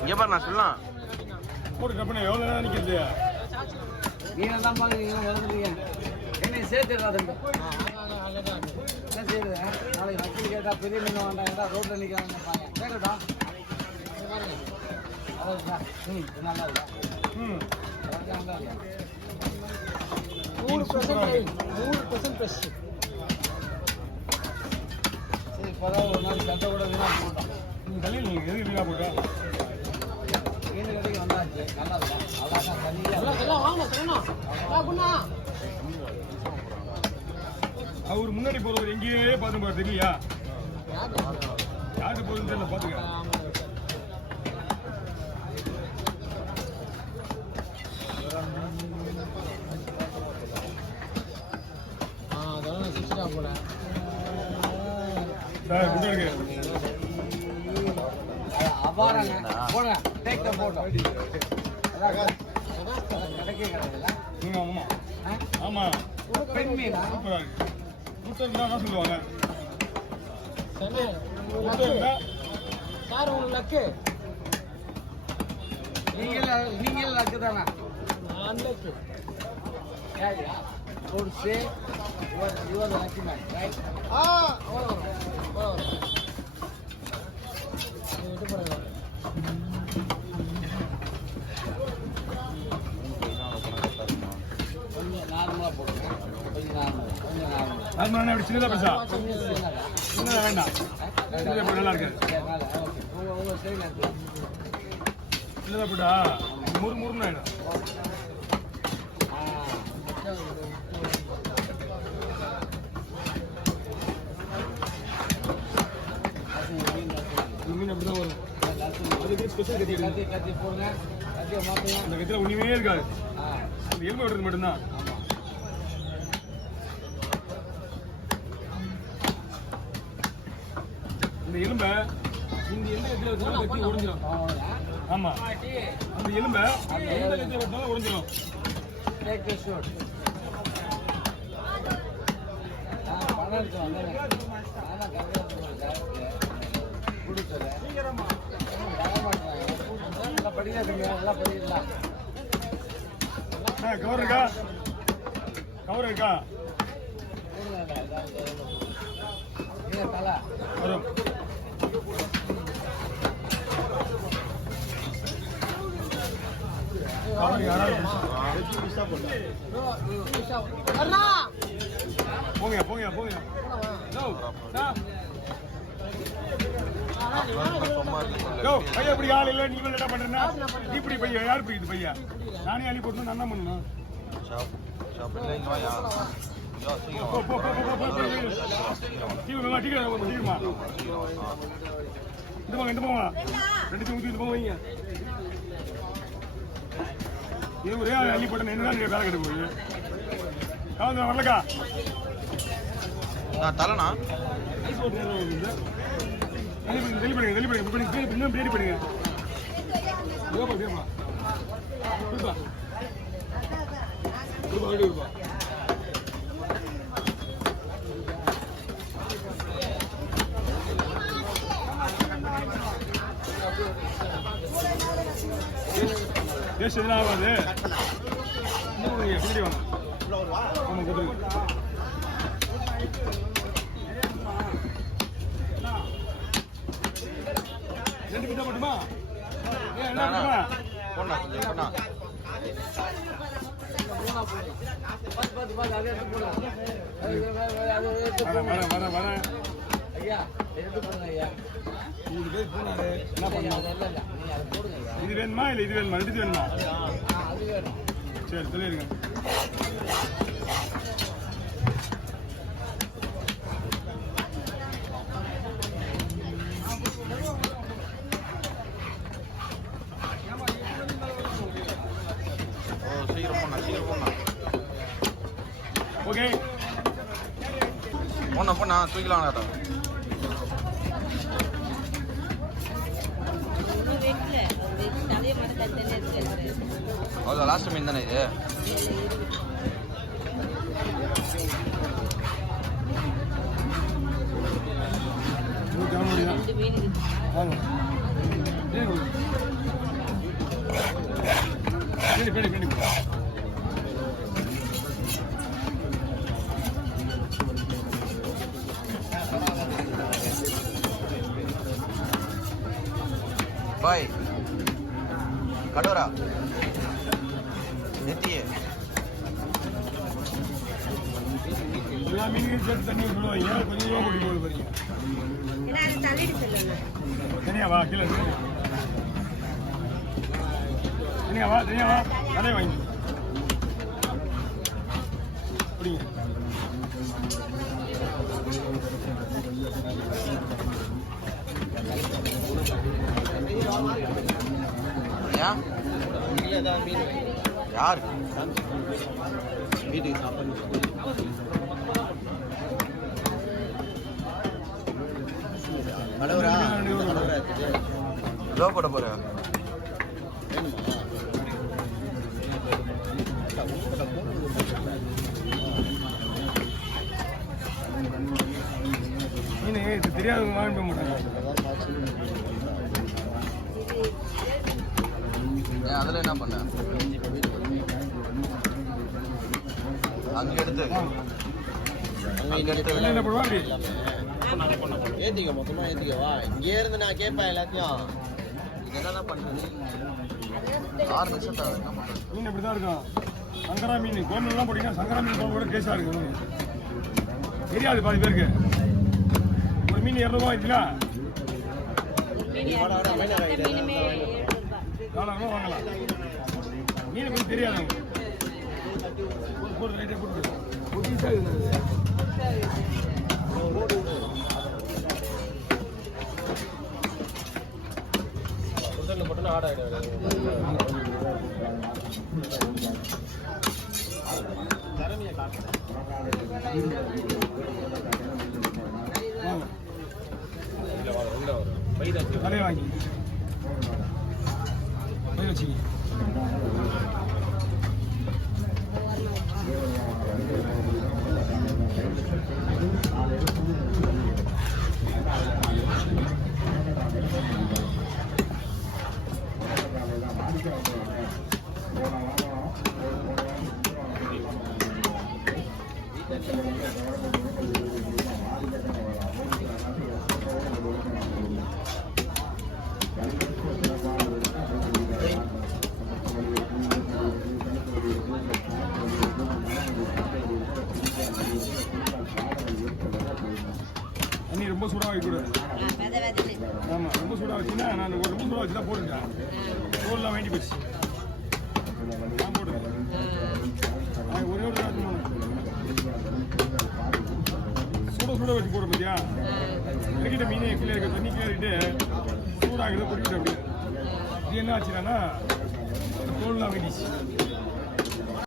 இங்கே பாரு நான் சொல்லலாம் போட்டு கப்பனே எவ்வளோ நேரம் நிற்கிறது நீங்கள் தான் பார்க்குறீங்க வந்துருக்கீங்க என்ன சேர்த்துடா என்ன செய்யுது நாளைக்கு வக்கீல் கேட்டால் பெரிய மீன் வேண்டாம் ரோட்டில் நிற்கிறாங்க கேட்கட்டா நல்லா இருக்கா 100% ஃப்ரெஷ் சரி இப்போதான் ஒரு நாள் சட்டை கூட வீணாக போட்டோம் தலையில் நீங்கள் எதுக்கு வீணாக போட்டோம் மீன் கடைக்கு வந்தாச்சு நல்லா இருக்கும் அதான் அவர் முன்னாடி போகிறவர் எங்கேயே பார்த்து போகிற தெரியலையா யாருக்கு போகுதுன்னு தெரியல பார்த்துக்க போல இருக்கு அபாரங்க போடுங்க டேக் த போட்டோ கிடைக்கே கிடைக்கல ஆமா ஆமா பெண் மீனா சூப்பரா இருக்கு தான் சொல்லுவாங்க சார் உங்களுக்கு லக்கு நீங்கள் லக்கு தானே நான் luck would say you are the lucky man, right? சின்னதா பேசா வேண்டாம் நல்லா இருக்கு சின்னதா போட்டா முருன்னு ஆயிடும் மீன் அப்படிதான் வரும் அதுக்கு ஸ்பெஷல் கத்தி போடுங்க கத்தியை மாற்றலாம் அந்த கத்தியில் ஒன்றுமே இருக்காது அந்த எலும்பு விடுறது மட்டும்தான் இந்த எலும்பை இந்த எந்த கத்தியில் வச்சாலும் கத்தி உடஞ்சிடும் ஆமா அந்த எலும்பை எந்த கத்தியில் வச்சாலும் உடஞ்சிடும் கவர் இருக்கா கவர் இருக்கா வரும் போங்க போங்க போங்க பையன் இப்படி ஆள் இல்லை நீ என்ன பண்றேன்னா இப்படி பையன் யார் போய் இது பையன் நானே அள்ளி போட்டு நான் என்ன பண்ணணும் இந்த போங்க ரெண்டு ஊற்றி இது போங்க வைங்க இது ஒரே அள்ளி போட்டேன் என்னதான் வேலை கட்டு போகுது கலந்து வரலக்கா தலைனா ரெடி பண்ணுங்க இன்னும் ரெடி பண்ணுங்க டேஸ்ட் எதுனா ஆகாது பின்னாடி வாங்க ஆமாம் கொடுத்துருங்க ரெண்டு கிட்ட மட்டுமா என்ன இது வேணுமா இல்லை இது வேணுமா ரெண்டு வேணுமா சரி சொல்லிடுங்க ஓகே போண்ணா தூக்கலாம் அவ்வளோ லாஸ்ட் மீன் தானே இது மீன் பின்னாடி பாய் கடோரா நெத்தியே எல்லா மீனுக்கும் சேர்த்து தண்ணி விடுவாங்க கொஞ்சம் ரூபா கூட்டி போகுது பாருங்க தனியா வா கீழே தனியா வா நிறைய வாங்கி பிடிங்க ஏன் யார் வீட்டுக்கு லோ போட போற மீன் தெரியாதவங்க வாங்கி போக மாட்டாங்க அதில் என்ன பண்ண அங்கே எடுத்து என்ன பண்ணுவா அப்படி ஏத்திக்க மொத்தமா ஏத்திக்கவா இங்கே இருந்து நான் கேட்பேன் எல்லாத்தையும் இது என்னதான் பண்றது 6 நிமிஷம் தான் என்ன பண்றது மீன் இப்படி தான் இருக்கும் சங்கரா மீன் குழம்புலாம் போட்டீங்கன்னா சங்கரா மீன் குழம்பு கூட டேஸ்டாக இருக்கு தெரியாது பாதி பேருக்கு ஒரு மீன் 200 ரூபா ஆயிடுச்சுங்களா 400 ரூபா வாங்கலாம் மீன் கொஞ்சம் தெரியாது போட்டு ரைட்டாக போட்டு மட்டும் ஆட் ஆகிடும் நிறைய வாங்கி வச்சுங்க தண்ணி ரொம்ப சூடாக வைக்கக்கூடாது. ஆமாம், ரொம்ப சூடாக வச்சுன்னா நான் ரொம்ப சூடாக வச்சு தான் போட்டுட்டேன். தோல்லாம் வேண்டி போச்சு. நான் போட்டுருக்கேன். ஒரே ஒரு சுட வச்சு போடுற பத்தியா கிட்ட மீனே கீழே இருக்க தண்ணி கீழே சூடாகுது பொறிக்கிட்டு அப்படி இது என்ன ஆச்சுன்னா தோல்லாம் வேண்டிச்சு.